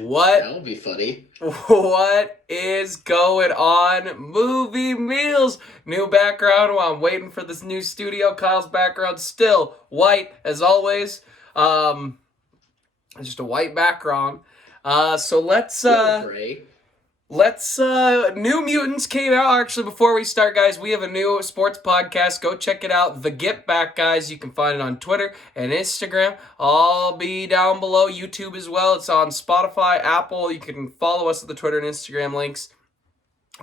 What? That would be funny. What is going on? Movie Meals. New background while I'm waiting for this new studio. Kyle's background still white as always. Um, just a white background. So Gray. New Mutants came out. Actually, before we start, guys, we have a new sports podcast. Go check it out. The Get Back, guys. You can find it on Twitter and Instagram. I'll be down below. YouTube as well. It's on Spotify, Apple. You can follow us at the Twitter and Instagram links.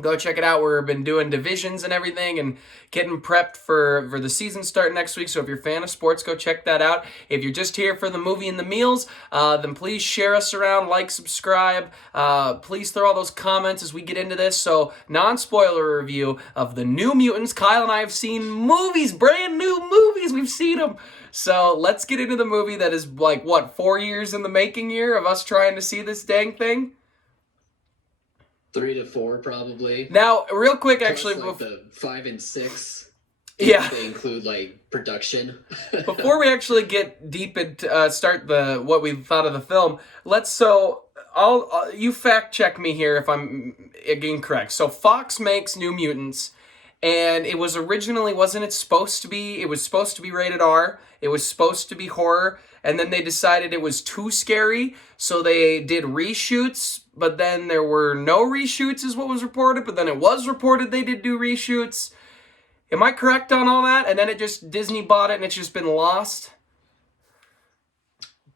Go check it out. We've been doing divisions and everything and getting prepped for the season start next week. So if you're a fan of sports, go check that out. If you're just here for the movie and the meals, then please share us around, like, subscribe. Please throw all those comments as we get into this. So non-spoiler review of the New Mutants. Kyle and I have seen movies, brand new movies. We've seen them. So let's get into the movie that is 4 years in the making year of us trying to see this dang thing? 3 to 4 probably. Now, real quick, Plus, actually, the 5 and 6. Yeah, they include production. Before we actually get deep into start what we thought of the film, you fact check me here if I'm incorrect. So Fox makes New Mutants, and it was originally wasn't it supposed to be? It was supposed to be rated R. It was supposed to be horror, and then they decided it was too scary, so they did reshoots. But then there were no reshoots, is what was reported. But then it was reported they did do reshoots. Am I correct on all that? And then Disney bought it and it's just been lost?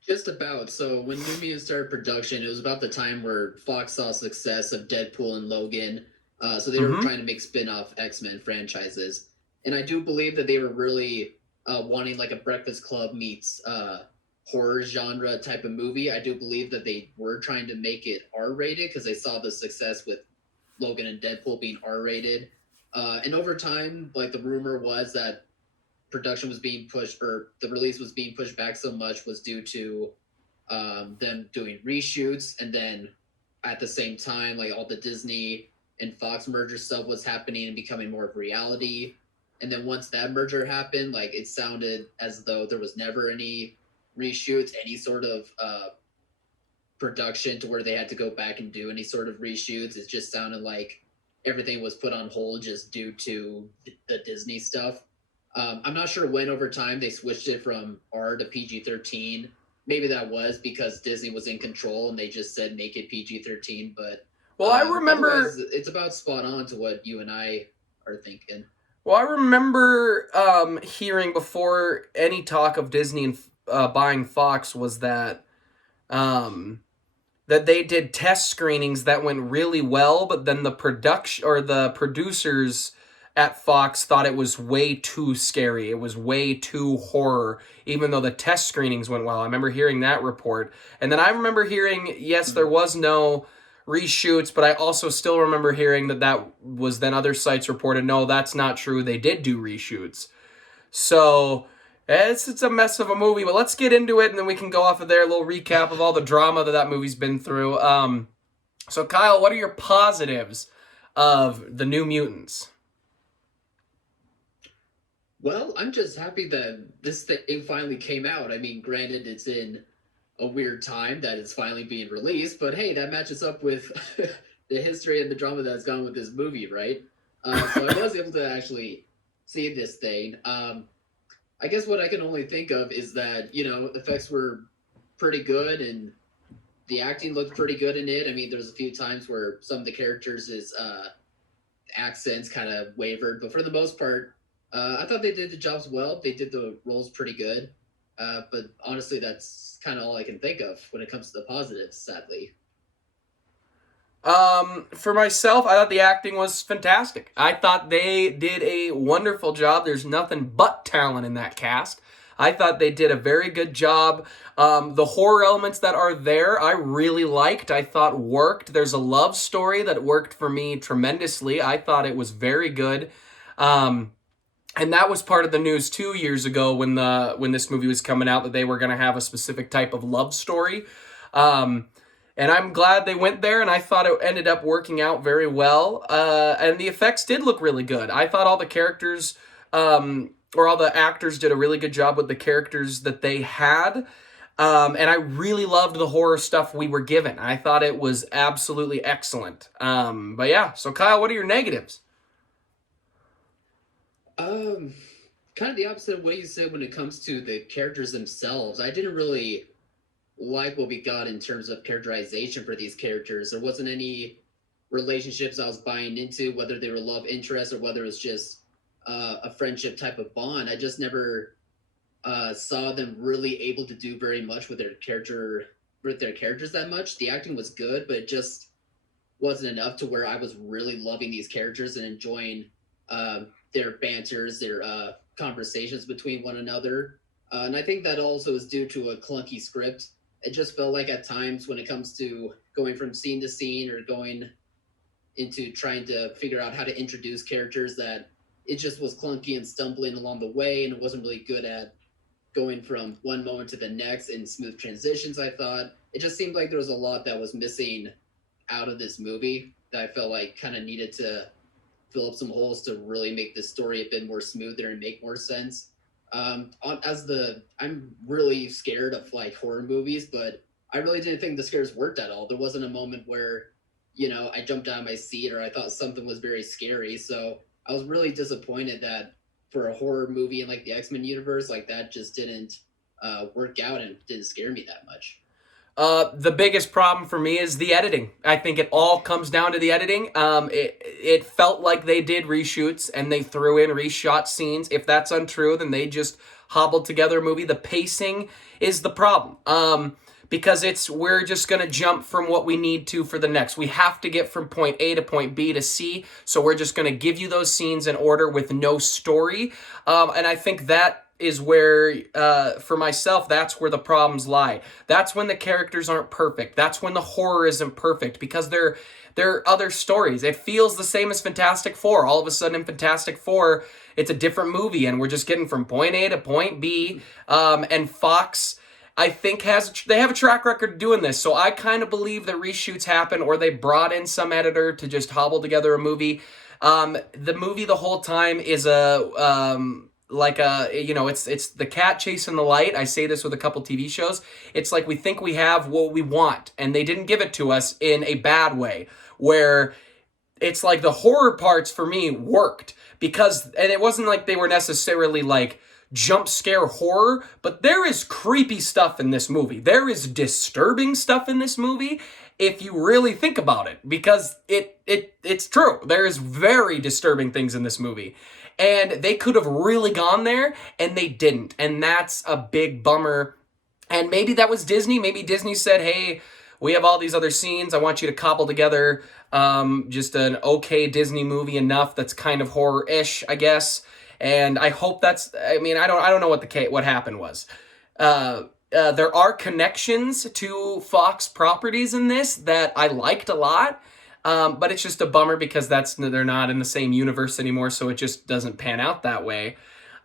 Just about. So when New Mutants started production, it was about the time where Fox saw success of Deadpool and Logan. So they were trying to make spin-off X-Men franchises. And I do believe that they were really wanting a Breakfast Club meets horror genre type of movie. I do believe that they were trying to make it R-rated because they saw the success with Logan and Deadpool being R-rated. And over time, the rumor was that production was being pushed, or the release was being pushed back so much was due to them doing reshoots. And then at the same time, all the Disney and Fox merger stuff was happening and becoming more of reality. And then once that merger happened, it sounded as though there was never any reshoots, any sort of production to where they had to go back and do any sort of reshoots. It just sounded like everything was put on hold just due to the Disney stuff. I'm not sure when over time they switched it from R to PG-13. Maybe that was because Disney was in control and they just said make it PG-13. But I remember it's about spot on to what you and I are thinking. Well, I remember hearing before any talk of Disney and buying Fox was that that they did test screenings that went really well, but then the producers at Fox thought it was way too scary. It was way too horror, even though the test screenings went well. I remember hearing that report. And then I remember hearing, yes, there was no reshoots, but I also still remember hearing that was then other sites reported, no, that's not true. They did do reshoots. So it's a mess of a movie, but let's get into it, and then we can go off of there, a little recap of all the drama that movie's been through. So Kyle, what are your positives of the New Mutants? Well, I'm just happy that this thing finally came out. I mean, granted, it's in a weird time that it's finally being released, but hey, that matches up with the history and the drama that's gone with this movie, right? So I was able to actually see this thing. I guess what I can only think of is that, effects were pretty good and the acting looked pretty good in it. I mean, there's a few times where some of the characters' accents kind of wavered, but for the most part, I thought they did the jobs well. They did the roles pretty good. But honestly, that's kind of all I can think of when it comes to the positives, sadly. For myself, I thought the acting was fantastic. I thought they did a wonderful job. There's nothing but talent in that cast. I thought they did a very good job. The horror elements that are there, I really liked. I thought worked. There's a love story that worked for me tremendously. I thought it was very good. And that was part of the news 2 years ago when this movie was coming out, that they were going to have a specific type of love story. And I'm glad they went there, and I thought it ended up working out very well. And the effects did look really good. I thought all the characters, or all the actors did a really good job with the characters that they had. And I really loved the horror stuff we were given. I thought it was absolutely excellent. But yeah, so Kyle, what are your negatives? Um, Kind of the opposite of what you said when it comes to the characters themselves. I didn't really like what we got in terms of characterization for these characters. There wasn't any relationships I was buying into, whether they were love interest or whether it was just a friendship type of bond. I just never saw them really able to do very much with their characters that much. The acting was good, but it just wasn't enough to where I was really loving these characters and enjoying their banters, their conversations between one another. And I think that also is due to a clunky script. It just felt like at times when it comes to going from scene to scene or going into trying to figure out how to introduce characters, that it just was clunky and stumbling along the way, and it wasn't really good at going from one moment to the next in smooth transitions. I thought it just seemed like there was a lot that was missing out of this movie that I felt like kind of needed to fill up some holes to really make the story a bit more smoother and make more sense. I'm really scared of like horror movies, but I really didn't think the scares worked at all. There wasn't a moment where, I jumped out of my seat or I thought something was very scary. So I was really disappointed that for a horror movie in like the X-Men universe, like that just didn't work out and didn't scare me that much. The biggest problem for me is the editing. I think it all comes down to the editing. It felt like they did reshoots and they threw in reshot scenes. If that's untrue, then they just hobbled together a movie. The pacing is the problem. Because we're just going to jump from what we need to for the next. We have to get from point A to point B to C, so we're just going to give you those scenes in order with no story. And I think that is where, for myself, that's where the problems lie. That's when the characters aren't perfect. That's when the horror isn't perfect, because they're other stories. It feels the same as Fantastic Four. All of a sudden in Fantastic Four, it's a different movie, and we're just getting from point A to point B. And Fox, I think they have a track record of doing this, so I kind of believe that reshoots happen, or they brought in some editor to just hobble together a movie. The movie the whole time is it's the cat chasing the light. I say this with a couple TV shows. It's like we think we have what we want, and they didn't give it to us in a bad way, where it's like the horror parts for me worked and it wasn't like they were necessarily like jump scare horror, but there is creepy stuff in this movie. There is disturbing stuff in this movie if you really think about it, because it's true. There is very disturbing things in this movie. And they could have really gone there, and they didn't. And that's a big bummer. And maybe that was Disney. Maybe Disney said, hey, we have all these other scenes. I want you to cobble together just an okay Disney movie enough that's kind of horror-ish, I guess. And I hope I don't know what happened was. There are connections to Fox properties in this that I liked a lot. But it's just a bummer because they're not in the same universe anymore, so it just doesn't pan out that way.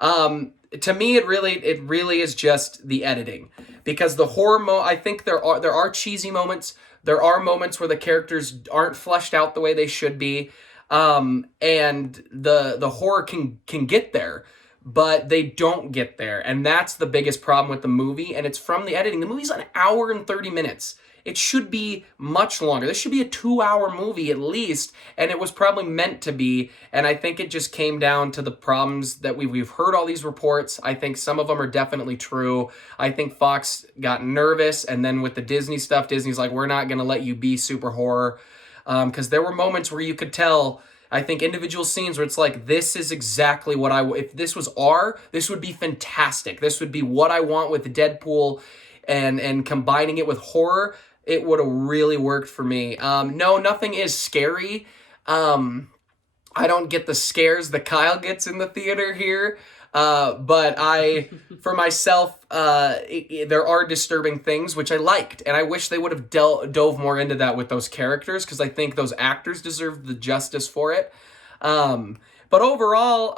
To me, it really is just the editing, because the horror I think there are cheesy moments. There are moments where the characters aren't fleshed out the way they should be, and the horror can get there, but they don't get there, and that's the biggest problem with the movie. And it's from the editing. The movie's an hour and 30 minutes. It should be much longer. This should be a 2-hour movie at least, and it was probably meant to be. And I think it just came down to the problems that we've heard all these reports. I think some of them are definitely true. I think Fox got nervous, and then with the Disney stuff, Disney's like, we're not going to let you be super horror. Because there were moments where you could tell, I think, individual scenes where it's like, this is exactly what if this was this would be fantastic. This would be what I want with Deadpool, and combining it with horror. It would have really worked for me. No, nothing is scary. I don't get the scares that Kyle gets in the theater here. But for myself, there are disturbing things, which I liked. And I wish they would have dove more into that with those characters, because I think those actors deserve the justice for it. But overall,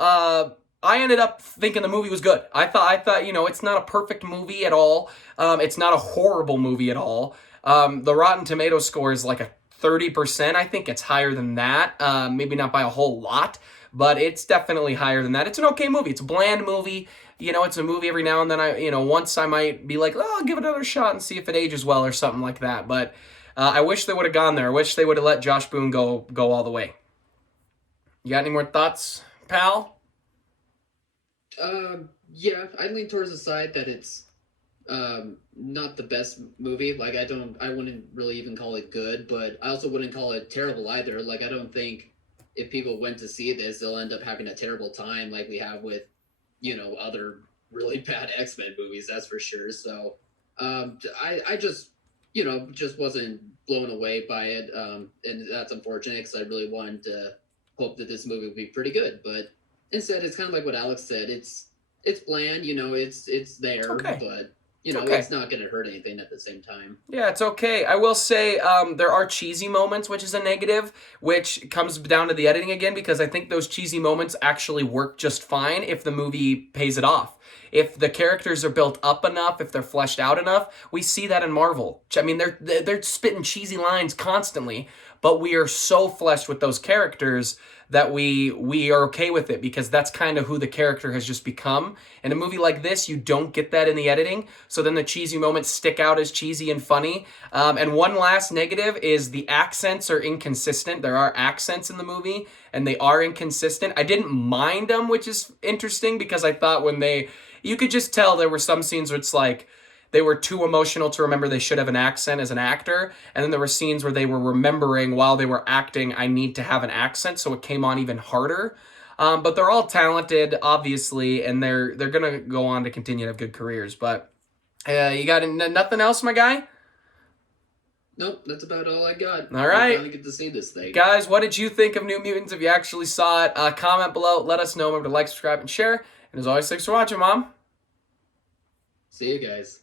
I ended up thinking the movie was good. I thought, it's not a perfect movie at all. It's not a horrible movie at all. The Rotten Tomatoes score is like a 30%. I think it's higher than that. Maybe not by a whole lot, but it's definitely higher than that. It's an okay movie. It's a bland movie. it's a movie every now and then. Once I might be like, oh, I'll give it another shot and see if it ages well or something like that. But I wish they would have gone there. I wish they would have let Josh Boone go all the way. You got any more thoughts, pal? Yeah, I lean towards the side that it's not the best movie. Like I wouldn't really even call it good, but I also wouldn't call it terrible either. Like I don't think if people went to see this, they'll end up having a terrible time like we have with, other really bad X-Men movies, that's for sure. So I just, just wasn't blown away by it. And that's unfortunate because I really wanted to hope that this movie would be pretty good. But instead, it's kind of like what Alex said. It's bland, it's there, Okay. but Okay. it's not going to hurt anything at the same time. Yeah, it's okay. I will say there are cheesy moments, which is a negative, which comes down to the editing again, because I think those cheesy moments actually work just fine if the movie pays it off. If the characters are built up enough, if they're fleshed out enough, we see that in Marvel. I mean, they're spitting cheesy lines constantly, but we are so fleshed with those characters that we are okay with it because that's kind of who the character has just become. In a movie like this, you don't get that in the editing, so then the cheesy moments stick out as cheesy and funny. And one last negative is the accents are inconsistent. There are accents in the movie, and they are inconsistent. I didn't mind them, which is interesting because I thought you could just tell there were some scenes where it's like, they were too emotional to remember they should have an accent as an actor. And then there were scenes where they were remembering while they were acting, I need to have an accent. So it came on even harder. But they're all talented, obviously, and they're going to go on to continue to have good careers. But you got nothing else, my guy? Nope, that's about all I got. All right. I finally get to see this thing. Guys, what did you think of New Mutants if you actually saw it? Comment below. Let us know. Remember to like, subscribe, and share. And as always, thanks for watching, Mom. See you guys.